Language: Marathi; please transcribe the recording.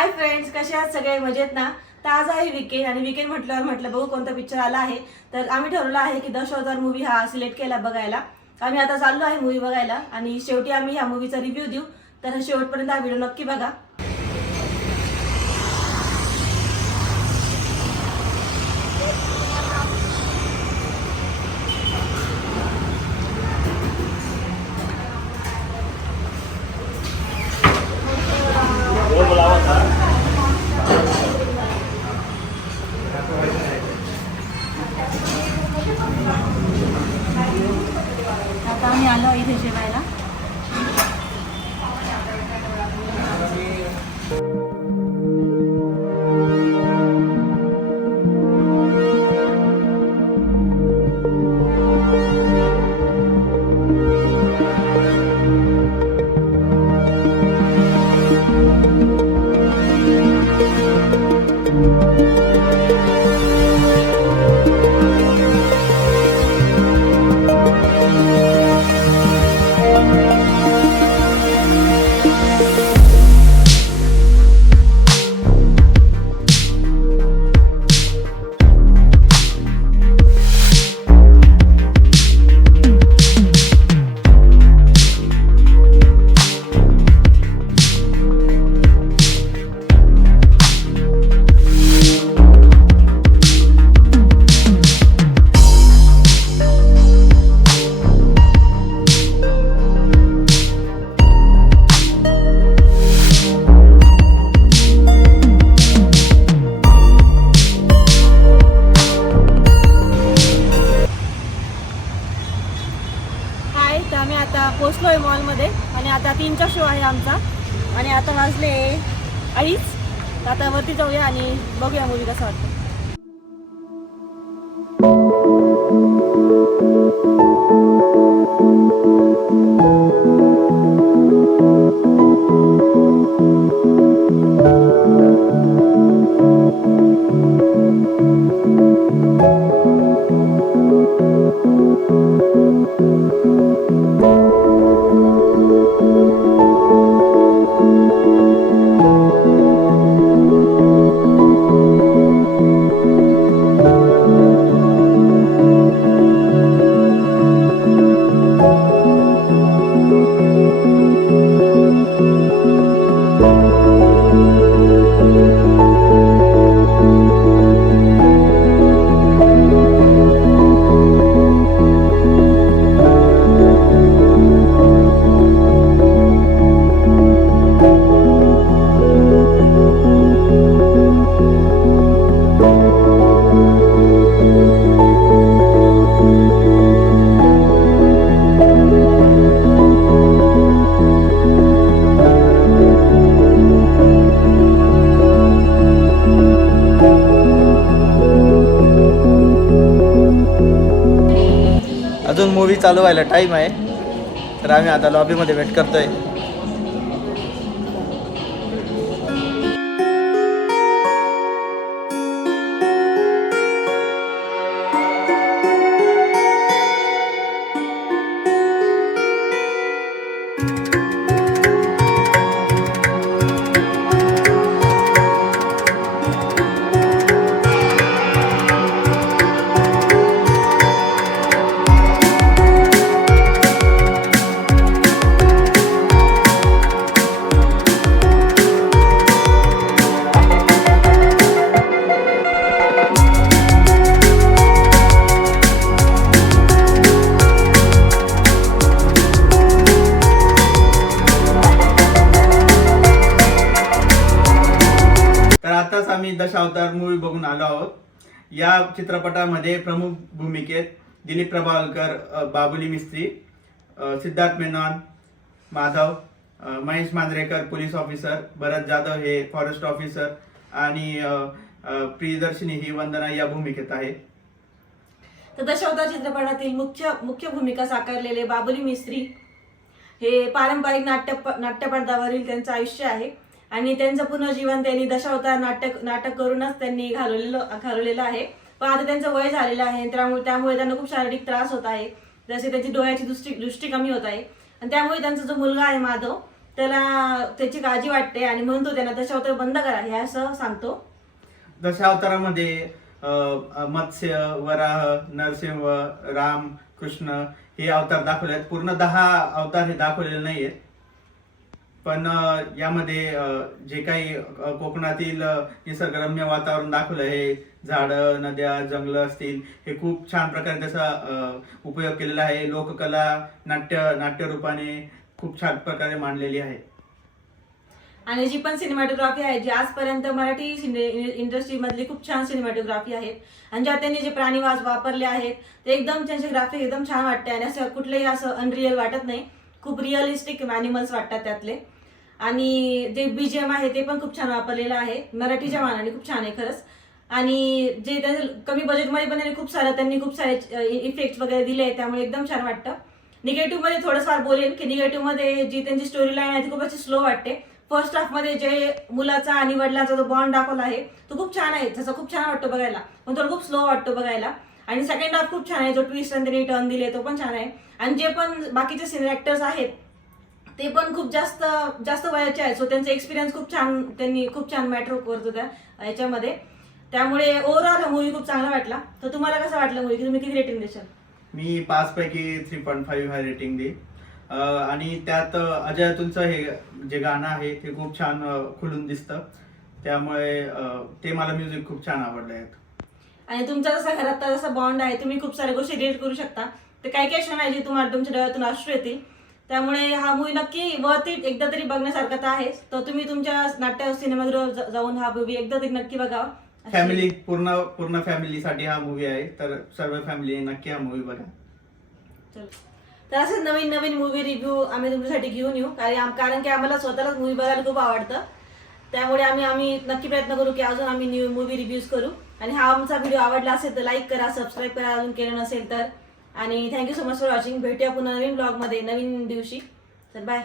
हाय फ्रेंड्स, कसे आहात सगळे? मजेत ना? तर आज आहे वीकेंड आणि वीकेंड म्हटलं बघू कोणता पिक्चर आला आहे. तर आम्ही ठरवलं आहे की दशावतार मूवी हा सिलेक्ट केला बघायला. आम्ही आता चाललो आहे मूवी बघायला आणि शेवटी आम्ही ह्या मूवीचा रिव्ह्यू देऊ. तर शेवटपर्यंत हा व्हिडिओ नक्की बघा. आता आम्ही आलो इथे जेवायला. तर आम्ही आता पोचलोय मॉलमध्ये आणि आता 3चा शो आहे आमचा आणि आता वाजले 2:30. तर आता वरती जाऊया आणि बघूया मूवी कसा वाटतो. अजून मूवी चालू व्हायला टाईम आहे, तर आम्ही आता लॉबीमध्ये वेट करतोय. तर आताच आम्ही दशावतार मूवी बघून आलो आहोत. या चित्रपटामध्ये प्रमुख भूमिकेत दिलीप प्रभावळकर, बाबुली मिस्त्री, सिद्धार्थ मेनन, माधव, महेश मांजरेकर पोलीस ऑफिसर, भरत जाधव हे फॉरेस्ट ऑफिसर आणि प्रियदर्शिनी ही वंदना या भूमिकेत आहे. तर दशावतार चित्रपटातील मुख्य भूमिका साकारलेले बाबुली मिस्त्री हे पारंपरिक नाट्यपटलावरील त्यांचं आयुष्य आहे आणि त्यांचं पूर्ण जीवन त्यांनी दशावतार नाटक करूनच त्यांनी घालवलेलं आहे. पण आता त्यांचं वय झालेलं आहे, त्यामुळे त्यांना खूप शारीरिक त्रास होत आहे. जसे त्यांची डोळ्याची दृष्टी कमी होत आहे आणि त्यामुळे त्यांचा जो मुलगा आहे माधव त्याला त्याची काळजी वाटते आणि म्हणून तो त्यांना दशावतार बंद करा हे असं सांगतो. दशावतारामध्ये मत्स्य, वराह, नरसिंह, राम, कृष्ण हे अवतार दाखवले आहेत. पूर्ण 10 अवतार हे दाखवलेले नाही आहेत. पण यामध्ये जे काही कोकणातील निसर्गरम्य वातावरण दाखवलं आहे, झाडं, नद्या, जंगलं असतील, हे खूप छान प्रकारे त्याचा उपयोग केलेला आहे. लोककला नाट्यरूपाने खूप छान प्रकारे मांडलेली आहे. आणि जी पण सिनेमॅटोग्राफी आहे, जी आजपर्यंत मराठी इंडस्ट्री मधली खूप छान सिनेमॅटोग्राफी आहेत आणि ज्यात त्यांनी जे प्राणीवास वापरले आहेत ते एकदम त्यांची ग्राफिक एकदम छान वाटते आणि असं कुठलंही असं अनरिअल वाटत नाही. खूप रिअलिस्टिक ॲनिमल्स वाटतात त्यातले. आणि जे बीजीएम आहे ते पण खूप छान वापरलेलं आहे, मराठीच्या मानाने खूप छान आहे खरंच. आणि जे त्यांचे कमी बजेटमध्ये पण त्यांनी खूप सारे इफेक्ट वगैरे दिले, त्यामुळे एकदम छान वाटतं. निगेटिव्ह मध्ये थोडंफार बोलेन की निगेटिव्ह मध्ये जी त्यांची स्टोरी लाईन आहे ती खूप अशी स्लो वाटते. फर्स्ट हाफ मध्ये जे मुलाचा आणि वडिलांचा जो बॉन्ड दाखवला आहे तो खूप छान आहे, त्याचा खूप छान वाटतो बघायला, पण थोडं खूप स्लो वाटतो बघायला. आणि सेकंड हाफ खूप छान आहे, जो ट्विस्ट आणि त्यांनी टर्न दिले तो पण छान आहे. आणि जे पण बाकीचे सिनियर ऍक्टर्स आहेत ते पण खूप जास्त वयाचे आहेत, सो त्यांचा एक्सपिरियन्स खूप छान, त्यांनी खूप छान मॅटर करतो त्या याच्यामध्ये. त्यामुळे ओव्हरऑल हा मूवी खूप चांगला वाटला. तर तुम्हाला कसं वाटलं मूवी, तुम्ही किती रेटिंग देशाल? मी 5 पैकी 3.5 हा रेटिंग देईन. आणि त्यात अजय अतुलचं हे जे गाणं आहे ते खूप छान खुलून दिसतं, त्यामुळे ते मला म्युझिक खूप छान आवडलं आहे. आणि तुमचा जसा घरात जसा बॉन्ड आहे, तुम्ही खूप साऱ्या गोष्टी रिलेट करू शकता. तर काही काही क्षण आहे जे तुम्हाला तुमच्या डोळ्यातून अश्रू येतील. त्यामुळे हा मूवी नक्की वर्थ इट, एकदा तरी बघण्यासारखा तर आहेच. तर तुम्ही तुमच्या नाट्य सिनेमागृह जाऊन हा मूवी एकदा तरी नक्की बघावा. फॅमिली पूर्ण फॅमिलीसाठी हा मूवी आहे, तर सर्व फॅमिली नक्की हा मूवी बघा. चलो, तर असंच नवीन नवीन मूवी रिव्ह्यू आम्ही तुमच्यासाठी घेऊन येऊ, कारण की आम्हाला स्वतःलाच मूवी बघायला खूप आवडतं. त्यामुळे आम्ही नक्की प्रयत्न करू की अजून आम्ही न्यू मूवी रिव्ह्यूज करू. आणि हा आमचा व्हिडिओ आवडला असेल तर लाईक करा, सबस्क्राईब करा अजून केलं नसेल तर. आणि thank you so much for watching. भेटूया पुन्हा नवीन ब्लॉगमध्ये नवीन दिवशी. तर बाय.